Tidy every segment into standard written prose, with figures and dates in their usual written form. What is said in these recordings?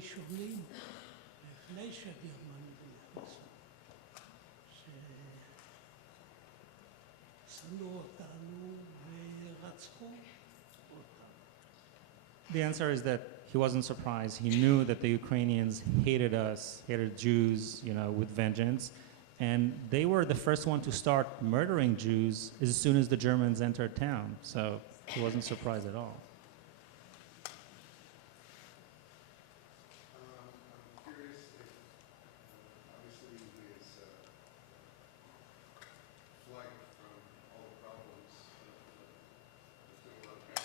הראשונים, לפני שהגרמנים נכנסו, ששנאו אותנו ורצחו אותנו. The answer is that he wasn't surprised. He knew that the Ukrainians hated us, hated Jews, with vengeance. And they were the first one to start murdering Jews as soon as the Germans entered town. So he wasn't surprised at all. I'm curious if, obviously, his flight from all the problems of the Philadelphia,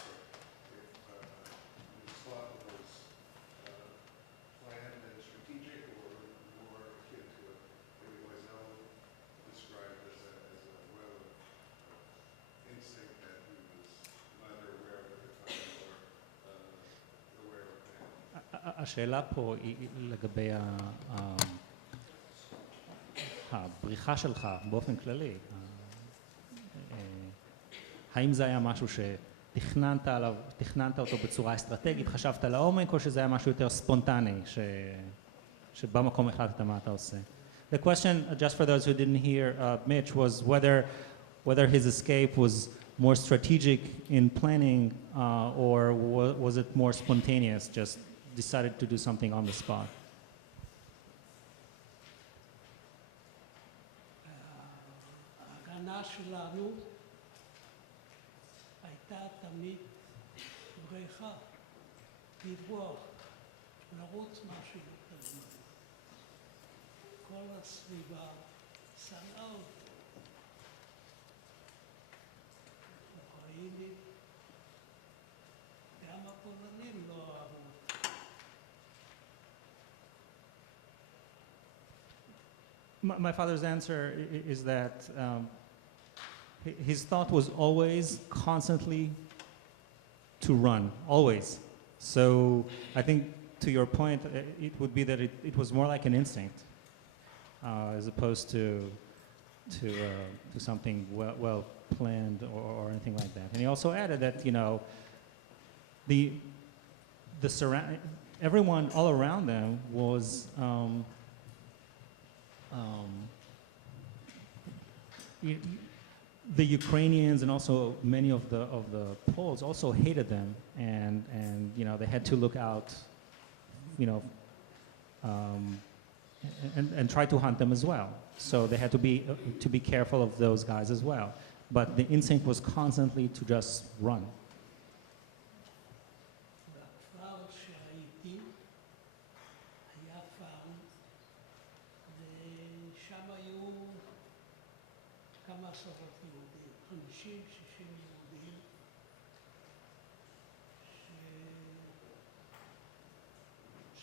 if Slav was planned and strategic or more akin to what Loisel described as a well instinct that he was neither aware of at the time or aware of now. השאלה פה היא לגבי הבריחה שלך באופן כללי. האם זה היה משהו שתכננת עליו, תכננת אותו בצורה אסטרטגית, חשבת לעומק, או שזה היה משהו יותר ספונטני, שבמקום החלטת מה אתה עושה? The question, just for those who didn't hear Mitch, was whether his escape was more strategic in planning or was it more spontaneous, just decided to do something on the spot? ההגנה שלנו הייתה תמיד בריחה, לברוח, לרוץ משהו יותר זמן. כל הסביבה שנאה אותי. אוקראינים, גם הפולנים לא אהבו אותי. My father's answer is that his thought was always constantly to run, always. So I think to your point, it would be that it was more like an instinct as opposed to something well planned or anything like that. And he also added that the everyone all around them was the Ukrainians and also many of the Poles also hated them, and they had to look out, and try to hunt them as well. So they had to be careful of those guys as well. But the instinct was constantly to just run. בכפר שהייתי היה פארם, ושם היו כמה עשרות יהודים, 50-60 יהודים,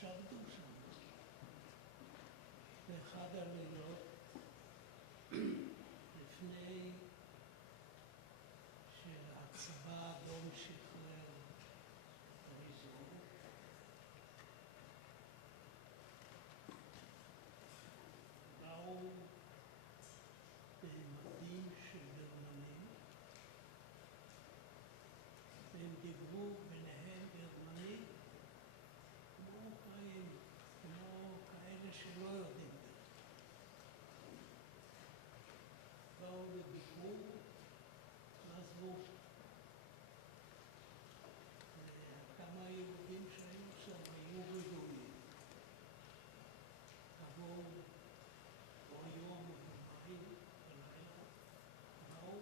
שעבדו שם. באחד הלילות, לפני שהצבא האדום שחרר את האזור, באו במדים של גרמנים, והם דיברו ביניהם גרמנית כמו אוקראינים, כמו כאלה שלא יודעים גרמנית. באו ודיברו, עזבו. כמה יהודים שהיו שם היו רגועים. תבואו או יום או יומיים בלילה, באו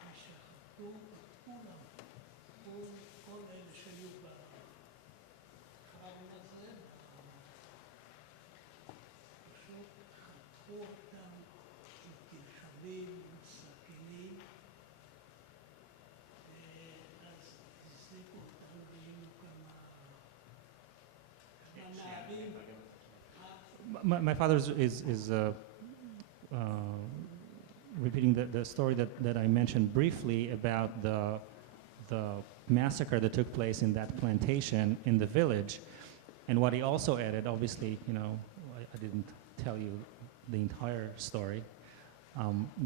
ושחטו את כולם, כל אלה שהיו בחרם הזה, פשוט חתכו אותם עם כלשבים, עם סכינים, אז הזריקו אותם והיינו כמה נערים. My father is repeating the story that I mentioned briefly about the massacre that took place in that plantation in the village. And what he also added, obviously, I didn't tell you the entire story,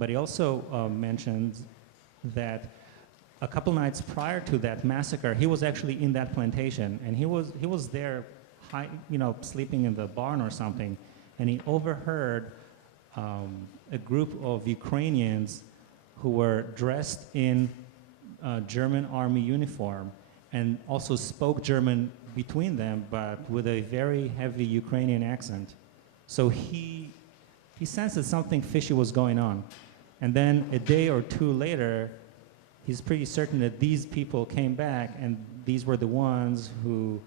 but he also mentioned that a couple nights prior to that massacre, he was actually in that plantation, and he was there sleeping in the barn or something, and he overheard a group of Ukrainians who were dressed in German army uniform and also spoke German between them, but with a very heavy Ukrainian accent. So he sensed that something fishy was going on. And then a day or two later, he's pretty certain that these people came back, and these were the ones who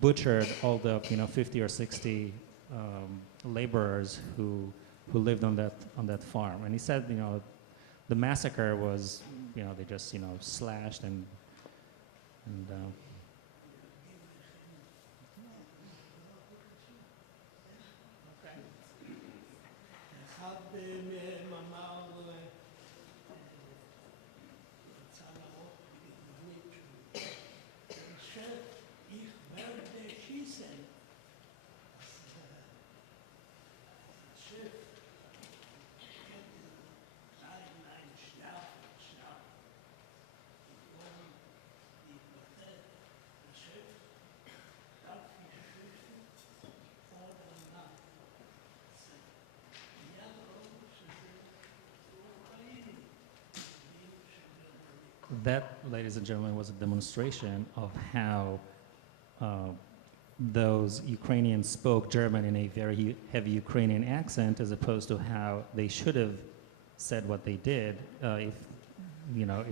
butchered all the 50 or 60 laborers who lived on that farm. And he said, the massacre was, they just slashed and אחד מהם אמר, יצא לאור בגרמנית, Chef, ich werde schießen. Chef, nein, schlafen. Und die Partei, der Chef, darf ich schießen oder nein? That, ladies and gentlemen, was a demonstration of how those Ukrainians spoke German in a very heavy Ukrainian accent, as opposed to how they should have said what they did if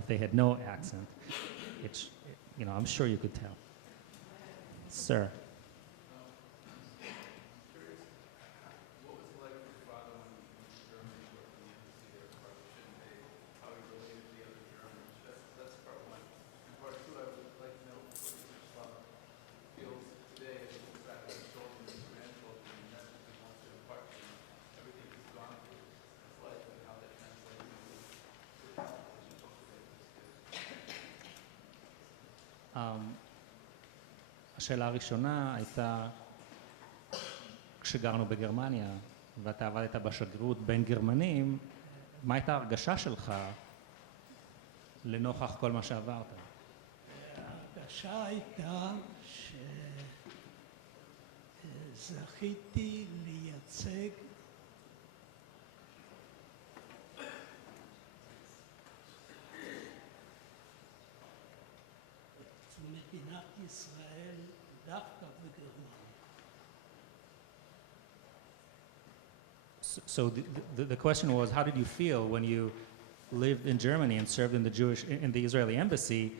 they had no accent. It's, I'm sure you could tell. Sir. השאלה הראשונה הייתה, כשגרנו בגרמניה ואתה עבדת בשגרירות בין גרמנים, מה הייתה ההרגשה שלך לנוכח כל מה שעברת? ההרגשה הייתה שזכיתי לייצג מדינת ישראל דווקא בגרמניה. So the question was, how did you feel when you lived in Germany and served in the Israeli embassy?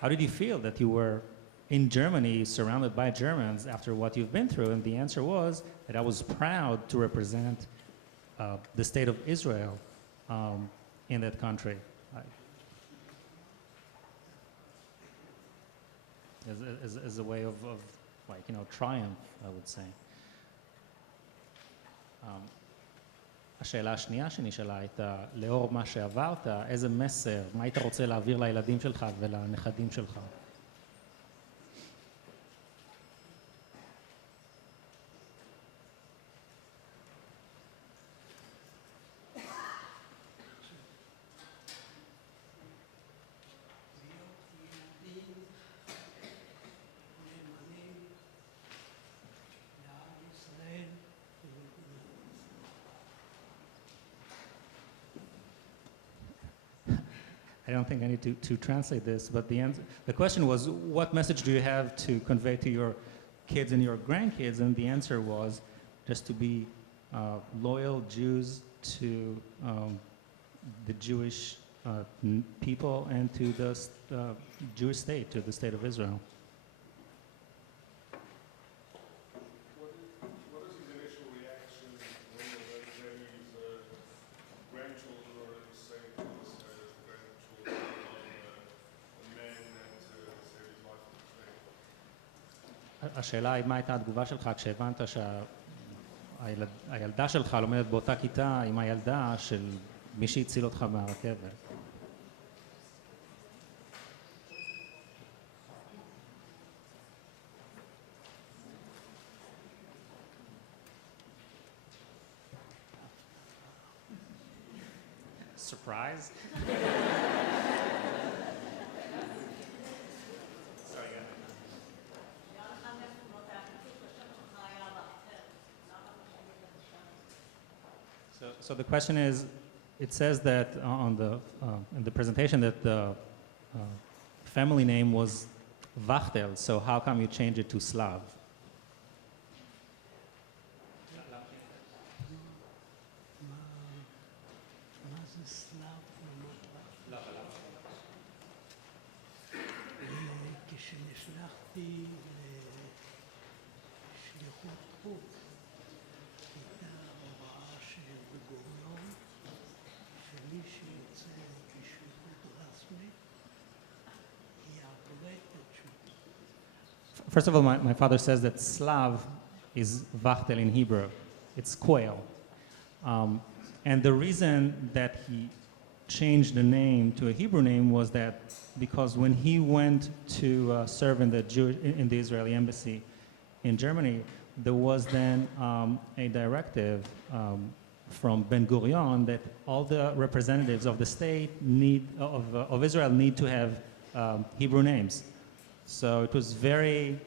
How did you feel that you were in Germany surrounded by Germans after what you've been through? And the answer was that I was proud to represent the state of Israel in that country. As a way of triumph, I would say. השאלה השנייה שנשאלה הייתה, לאור מה שעברת, איזה מסר, מה היית רוצה להעביר לילדים שלך ולנכדים שלך? I don't think I need to translate this, but the question was, what message do you have to convey to your kids and your grandkids? And the answer was just to be loyal Jews to the Jewish people and to the Jewish state, to the state of Israel. What is his initial reaction when his grandchildren or say grandchildren a man that saved his life for the state? השאלה היא, מה הייתה התגובה שלך כשהבנת שהילדה שלך לומדת באותה כיתה עם הילדה של מי שהציל אותך מהרכבת? Surprise? Sorry, go ahead. So the question is, it says that on the in the presentation that the family name was Wachtel. So how come you change it to Slav? מה זה סלאב ומה כשנשלחתי לשליחות חוץ, הייתה הוראה של בן-גוריון, שמי שיוצא בשליחות רשמית, יעברת את שמו. First of all, my father says that Slav is Wachtel in Hebrew. It's quail. And the reason that he changed the name to a Hebrew name was that because when he went to serve in the Israeli embassy in Germany, there was then a directive from Ben-Gurion that all the representatives of the state of Israel need to have Hebrew names. So it was very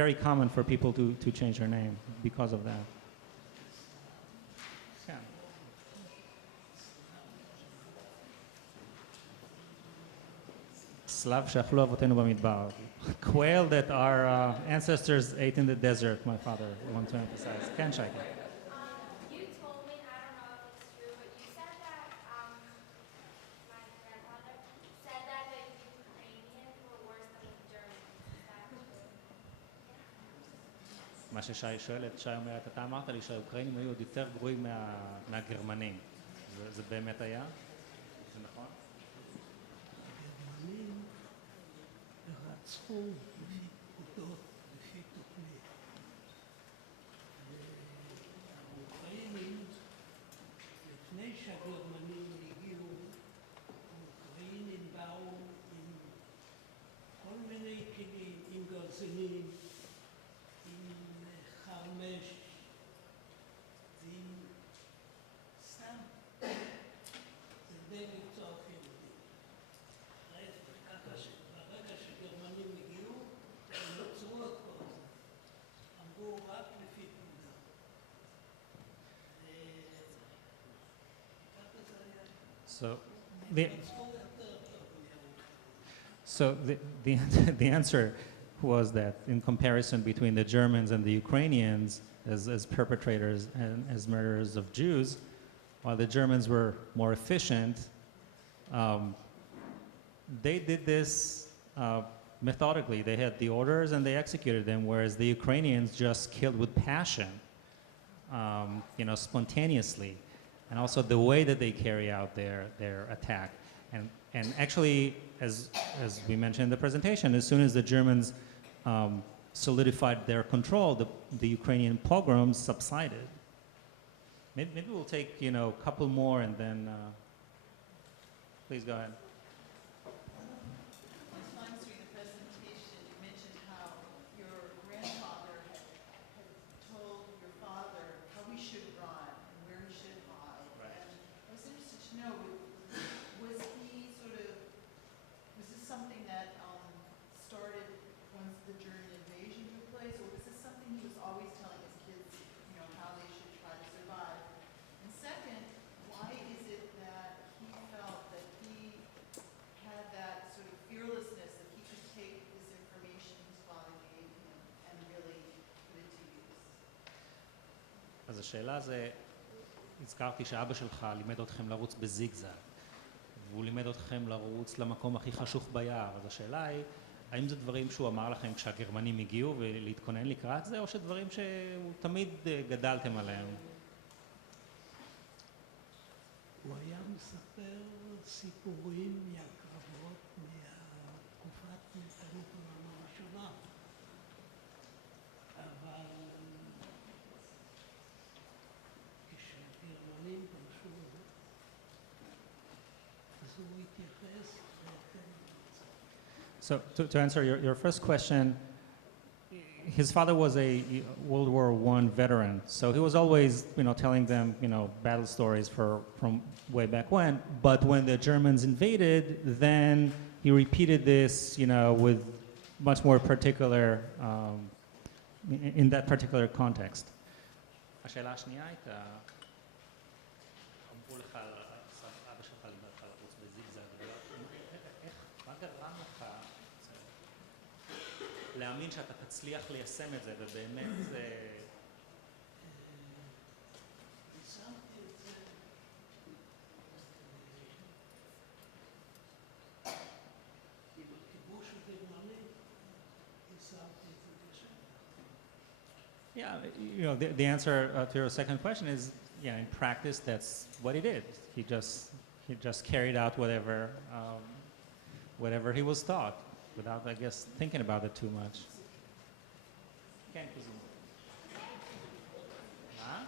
very common for people to change their name because of that. Yeah. Slav שאכלו אבותינו במדבר. Quail that our ancestors ate in the desert, my father wanted to emphasize. כן, שייקה. You told me, I don't know if it's true, but you said that my grandmother said that the Ukrainians were worse than the Germans. Is that true? מה ששי שואלת, שי אומרת, אתה אמרת לי שהאוקראינים היו עוד יותר גרועים מהגרמנים. זה באמת היה? זה נכון? הגרמנים רצחו לפי פקודות, לפי תוכנית. והאוקראינים, לפני שהגרמנים הגיעו, האוקראינים באו עם כל מיני כלים, עם גרזינים, עם חרמש, ועם סתם. זה די לרצוח ילדים. ככה שברגע שגרמנים הגיעו, הם עצרו את כל זה. אמרו רק לפי פקודה. ככה זה היה. So the, רצחו יותר טוב מהאוקראינים. So the answer was that in comparison between the Germans and the Ukrainians as perpetrators and as murderers of Jews, while the Germans were more efficient, they did this methodically. They had the orders and they executed them, whereas the Ukrainians just killed with passion, spontaneously, and also the way that they carry out their attack. And actually, as we mentioned in the presentation, as soon as the Germans solidified their control, the Ukrainian pogroms subsided. Maybe we'll take a couple more and then please go ahead. This one through the presentation, you mentioned how your grandfather had told your father how he should run and where he should hide. Right. And I was interested to know, was this something that started once the German invasion took place, or was this something he was always telling his kids, how they should try to survive? And second, why is it that he felt that he had that sort of fearlessness that he could take this information his father gave him and really put it to use? אז השאלה זה, הזכרתי שאבא שלך לימד אתכם לרוץ בזיגזג, והוא לימד אתכם לרוץ למקום הכי חשוך ביער. אז השאלה היא, האם זה דברים שהוא אמר לכם כשהגרמנים הגיעו ולהתכונן לקראת זה, או שדברים שהוא תמיד גדלתם עליהם? הוא היה מספר סיפורים מהקרבות מתקופת מלחמת העולם הראשונה. אבל כשהגרמנים פלשו, אז הוא התייחס בהתאם למצב. So to answer your first question, his father was a World War I veteran, so he was always, telling them, battle stories from way back when. But when the Germans invaded, then he repeated this, with much more particular, in that particular context. השאלה השנייה הייתה, אמרו לך, אבא שלך לימד לך לרוץ בזיגזג, מה גרם לך להאמין שאתה תצליח ליישם את זה, ובאמת זה... יישמתי את זה, עם הכיבוש הגרמני, יישמתי את זה בשטח. Yeah, you know, the answer to your second question is, yeah, in practice, that's what he did. He just carried out whatever he was taught, without, I guess, thinking about it too much. כן, כזו. מה?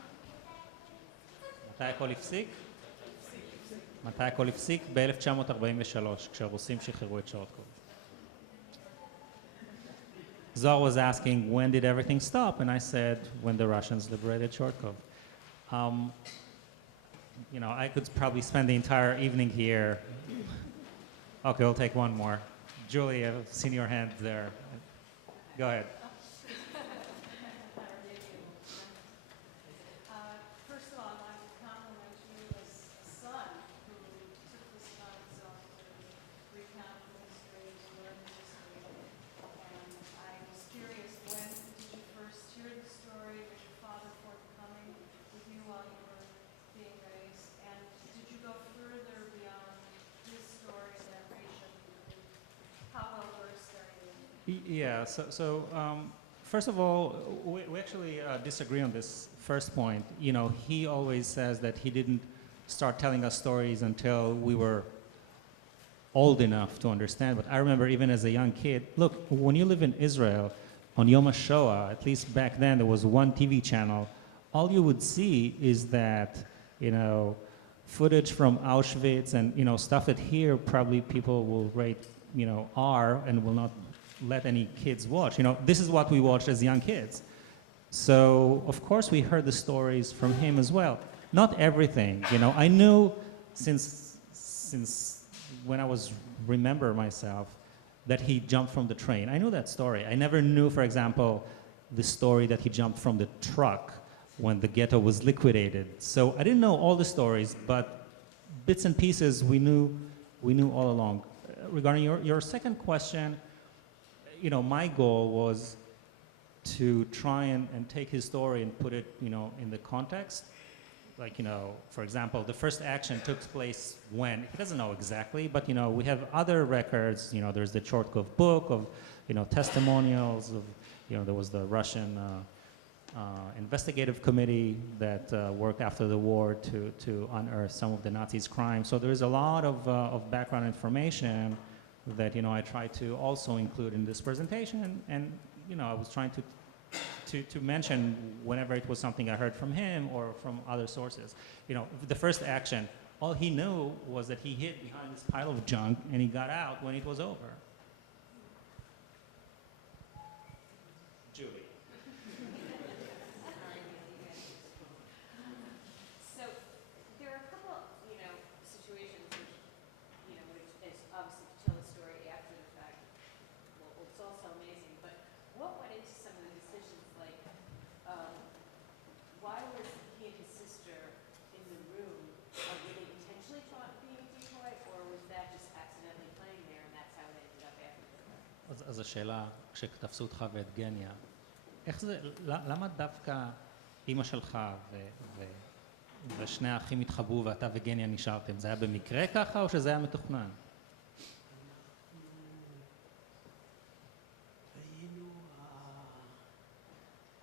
מתי הכל הפסיק? מתי הכל הפסיק? ב-1943, כשהרוסים שחררו את שורטקוב. Zohar was asking, when did everything stop? And I said, when the Russians liberated Shortkov. You know, I could probably spend the entire evening here. Okay, we'll take one more. Julie, I've seen your hand there. Go ahead. First of all, I'd like to compliment you as a son who took this time himself to recount the history, to learn the history. And I was curious, when did you first hear the story? Was your father forthcoming with you while you were being raised? And did you go further beyond his story and narration? How well versed are you? Yeah, first of all, we actually disagree on this first point. You know, he always says that he didn't start telling us stories until we were old enough to understand. But I remember even as a young kid, look, when you live in Israel, on Yom HaShoah, at least back then, there was one TV channel. All you would see is that, you know, footage from Auschwitz and, you know, stuff that here probably people will rate, you know, R and will not let any kids watch. You know, this is what we watched as young kids. So, of course, we heard the stories from him as well. Not everything, you know. I knew since when I was remember myself that he jumped from the train. I knew that story. I never knew, for example, the story that he jumped from the truck when the ghetto was liquidated. So I didn't know all the stories, but bits and pieces we knew all along. Regarding your second question, you know, my goal was to try and take his story and put it, you know, in the context. Like, you know, for example, the first action took place when, he doesn't know exactly, but, you know, we have other records, you know, there's the Chortkov book of, you know, testimonials of, you know, there was the Russian investigative committee that worked after the war to unearth some of the Nazis' crimes. So there is a lot of background information that, you know, I try to also include in this presentation, and you know, I was trying to mention whenever it was something I heard from him or from other sources. You know, the first action, all he knew was that he hid behind this pile of junk and he got out when it was over. Julie. So there are a couple, you know, situations which, you know, which is obviously to tell the story after the fact. Well, it's also amazing, but what went into some of the decisions, like, why was he and his sister in the room? Were they intentionally taught being a decoy, or was that just accidentally playing there and that's how it ended up after the fact? אז השאלה, כשתפסו אותך ואת גניה, איך זה, למה דווקא אימא שלך ושני האחים התחברו ואתה וגניה נשארתם? זה היה במקרה ככה או שזה היה מתוכנן? היינו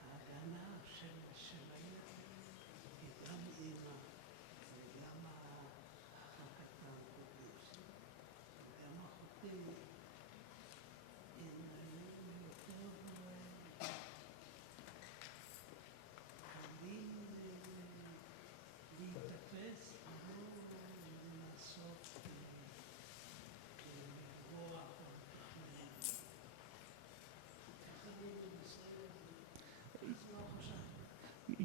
ההגנה של הילד, היא גם אימא וגם האח הקטן וגם אחותי. הם היו יותר קלים להיתפס, לא לנסות לברוח או לתכנן.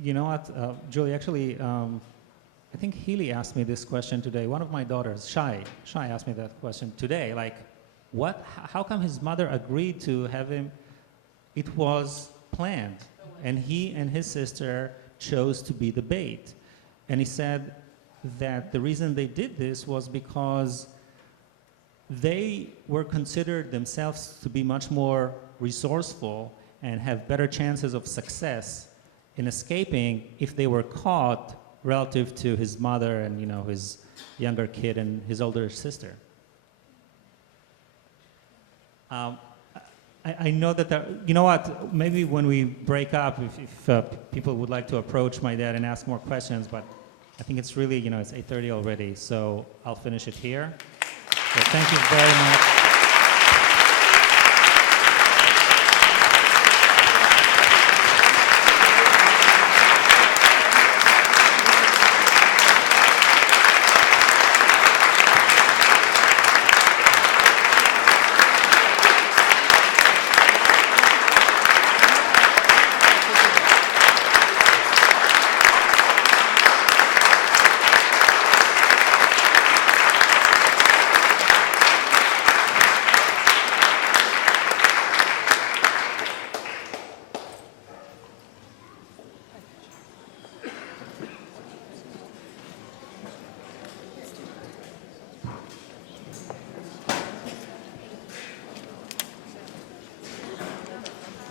You know what, Julie, actually, I think Healy asked me this question today. One of my daughters, Shai asked me that question today. Like, how come his mother agreed to have him? It was planned. And he and his sister chose to be the bait. And he said that the reason they did this was because they were considered themselves to be much more resourceful and have better chances of success in escaping if they were caught relative to his mother and, you know, his younger kid and his older sister. I know that there, you know what, maybe when we break up, if people would like to approach my dad and ask more questions, but I think it's really, you know, it's 8:30 already, so I'll finish it here. So thank you very much.